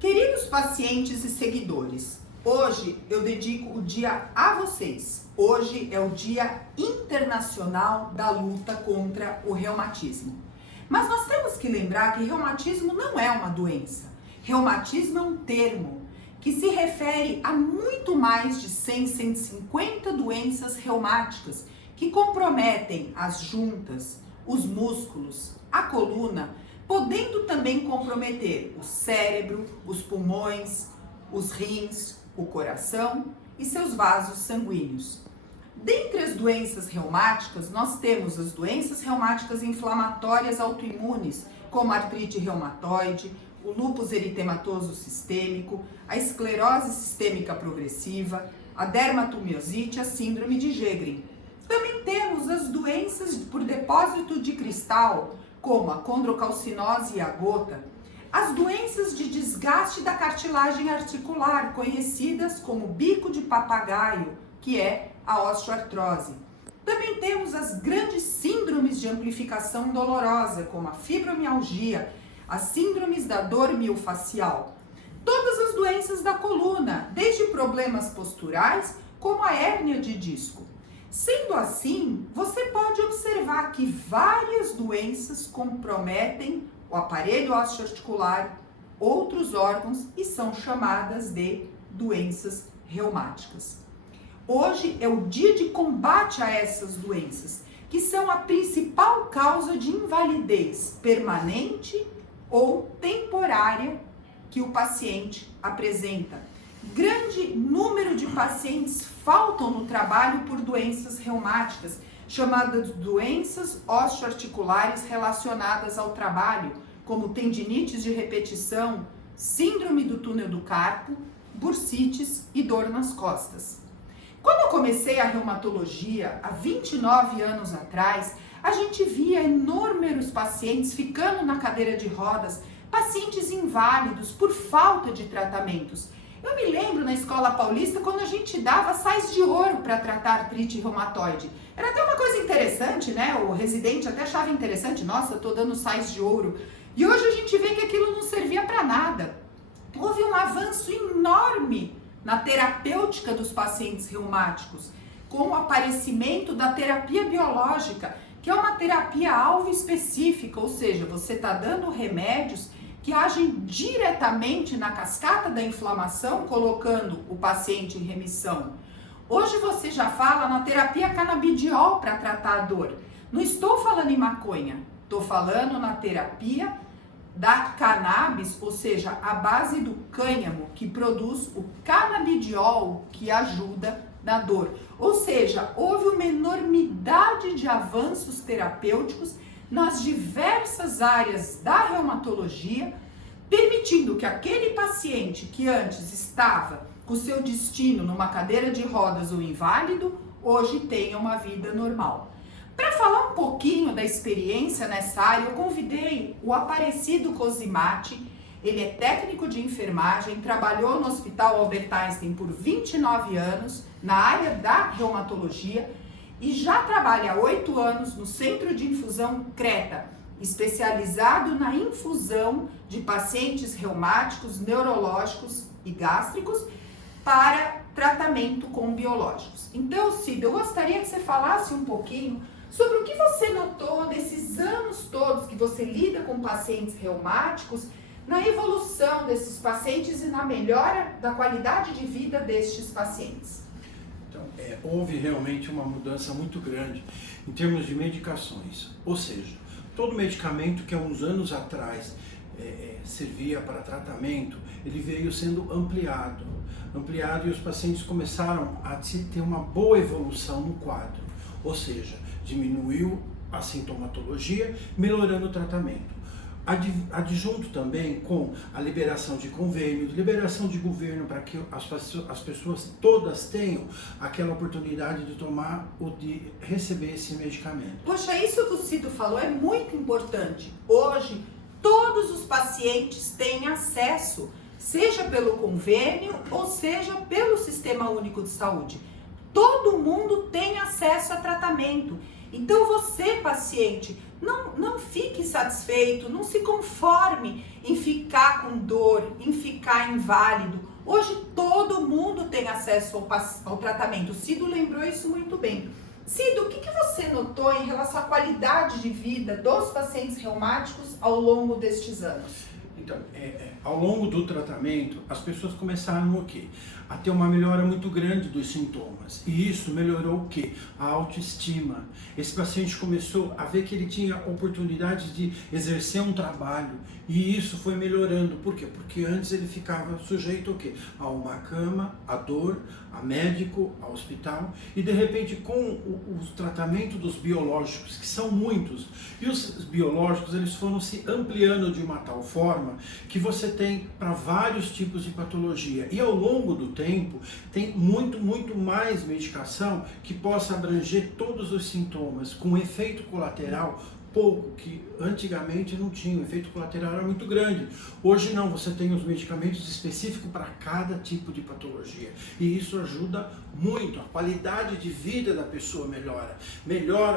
Queridos pacientes e seguidores, hoje eu dedico o dia a vocês. Hoje é o Dia Internacional da Luta contra o Reumatismo. Mas nós temos que lembrar que reumatismo não é uma doença. Reumatismo é um termo que se refere a muito mais de 150 doenças reumáticas que comprometem as juntas, os músculos, a coluna, podendo também comprometer o cérebro, os pulmões, os rins, o coração e seus vasos sanguíneos. Dentre as doenças reumáticas, nós temos as doenças reumáticas inflamatórias autoimunes, como a artrite reumatoide, o lúpus eritematoso sistêmico, a esclerose sistêmica progressiva, a dermatomiosite e a síndrome de Sjögren. Também temos as doenças por depósito de cristal, como a condrocalcinose e a gota, as doenças de desgaste da cartilagem articular, conhecidas como bico de papagaio, que é a osteoartrose. Também temos as grandes síndromes de amplificação dolorosa, como a fibromialgia, as síndromes da dor miofascial. Todas as doenças da coluna, desde problemas posturais, como a hérnia de disco. Sendo assim, você pode observar que várias doenças comprometem o aparelho osteoarticular, outros órgãos e são chamadas de doenças reumáticas. Hoje é o dia de combate a essas doenças, que são a principal causa de invalidez permanente ou temporária que o paciente apresenta. Grande número de pacientes faltam no trabalho por doenças reumáticas, chamadas de doenças osteoarticulares relacionadas ao trabalho, como tendinites de repetição, síndrome do túnel do carpo, bursites e dor nas costas. Quando eu comecei a reumatologia, há 29 anos atrás, a gente via inúmeros pacientes ficando na cadeira de rodas, pacientes inválidos por falta de tratamentos. Eu me lembro na Escola Paulista quando a gente dava sais de ouro para tratar artrite reumatoide. Era até uma coisa interessante, né? O residente até achava interessante, nossa, eu tô dando sais de ouro. E hoje a gente vê que aquilo não servia para nada. Houve um avanço enorme na terapêutica dos pacientes reumáticos, com o aparecimento da terapia biológica, que é uma terapia alvo específica, ou seja, você está dando remédios que agem diretamente na cascata da inflamação, colocando o paciente em remissão. Hoje você já fala na terapia canabidiol para tratar a dor. Não estou falando em maconha, estou falando na terapia da cannabis, ou seja, a base do cânhamo, que produz o canabidiol, que ajuda na dor. Ou seja, houve uma enormidade de avanços terapêuticos nas diversas áreas da reumatologia, permitindo que aquele paciente que antes estava com seu destino numa cadeira de rodas ou inválido, hoje tenha uma vida normal. Para falar um pouquinho da experiência nessa área, eu convidei o Aparecido Cosimati. Ele é técnico de enfermagem, trabalhou no Hospital Albert Einstein por 29 anos na área da reumatologia e já trabalha há 8 anos no Centro de Infusão Creta, especializado na infusão de pacientes reumáticos, neurológicos e gástricos para tratamento com biológicos. Então, Cida, eu gostaria que você falasse um pouquinho sobre o que você notou nesses anos todos que você lida com pacientes reumáticos, na evolução desses pacientes e na melhora da qualidade de vida destes pacientes. Então, houve realmente uma mudança muito grande em termos de medicações, ou seja, todo medicamento que há uns anos atrás servia para tratamento, ele veio sendo ampliado e os pacientes começaram a ter uma boa evolução no quadro, ou seja, diminuiu a sintomatologia, melhorando o tratamento. Adjunto também com a liberação de convênios, liberação de governo para que as pessoas todas tenham aquela oportunidade de tomar ou de receber esse medicamento. Poxa, isso que o Cido falou é muito importante. Hoje, todos os pacientes têm acesso, seja pelo convênio ou seja pelo Sistema Único de Saúde. Todo mundo tem acesso a tratamento. Então você, paciente, Não fique satisfeito, não se conforme em ficar com dor, em ficar inválido. Hoje todo mundo tem acesso ao tratamento. O Cido lembrou isso muito bem. Cido, o que você notou em relação à qualidade de vida dos pacientes reumáticos ao longo destes anos? Então, ao longo do tratamento, as pessoas começaram o quê? A ter uma melhora muito grande dos sintomas. E isso melhorou o quê? A autoestima. Esse paciente começou a ver que ele tinha oportunidade de exercer um trabalho. E isso foi melhorando. Por quê? Porque antes ele ficava sujeito ao quê? A uma cama, a dor, a médico, a hospital. E de repente, com o tratamento dos biológicos, que são muitos, e os biológicos eles foram se ampliando de uma tal forma que você tem para vários tipos de patologia. E ao longo do tempo, tem muito mais medicação que possa abranger todos os sintomas, com efeito colateral pouco, que antigamente não tinha, o efeito colateral era muito grande. Hoje não, você tem os medicamentos específicos para cada tipo de patologia. E isso ajuda muito, a qualidade de vida da pessoa melhora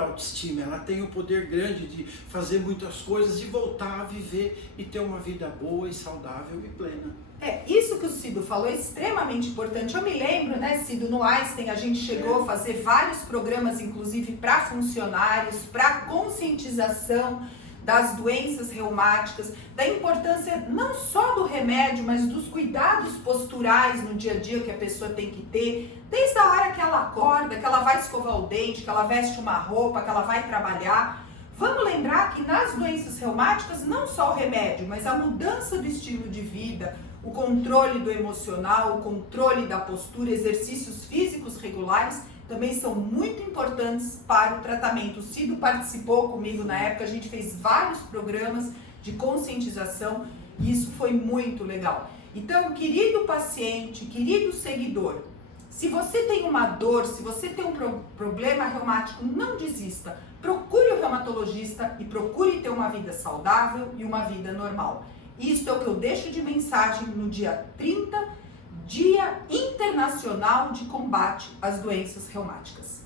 a autoestima, ela tem o poder grande de fazer muitas coisas e voltar a viver e ter uma vida boa e saudável e plena. Isso que o Cido falou é extremamente importante. Eu me lembro, né, Cido, no Einstein a gente chegou a fazer vários programas, inclusive para funcionários, para conscientização das doenças reumáticas, da importância não só do remédio, mas dos cuidados posturais no dia a dia que a pessoa tem que ter, desde a hora que ela acorda, que ela vai escovar o dente, que ela veste uma roupa, que ela vai trabalhar. Vamos lembrar que nas doenças reumáticas, não só o remédio, mas a mudança do estilo de vida, o controle do emocional, o controle da postura, exercícios físicos regulares, também são muito importantes para o tratamento. O Cido participou comigo na época, a gente fez vários programas de conscientização e isso foi muito legal. Então, querido paciente, querido seguidor, se você tem uma dor, se você tem um problema reumático, não desista. Procure o reumatologista e procure ter uma vida saudável e uma vida normal. Isto é o que eu deixo de mensagem no dia 30, Dia Internacional de Combate às Doenças Reumáticas.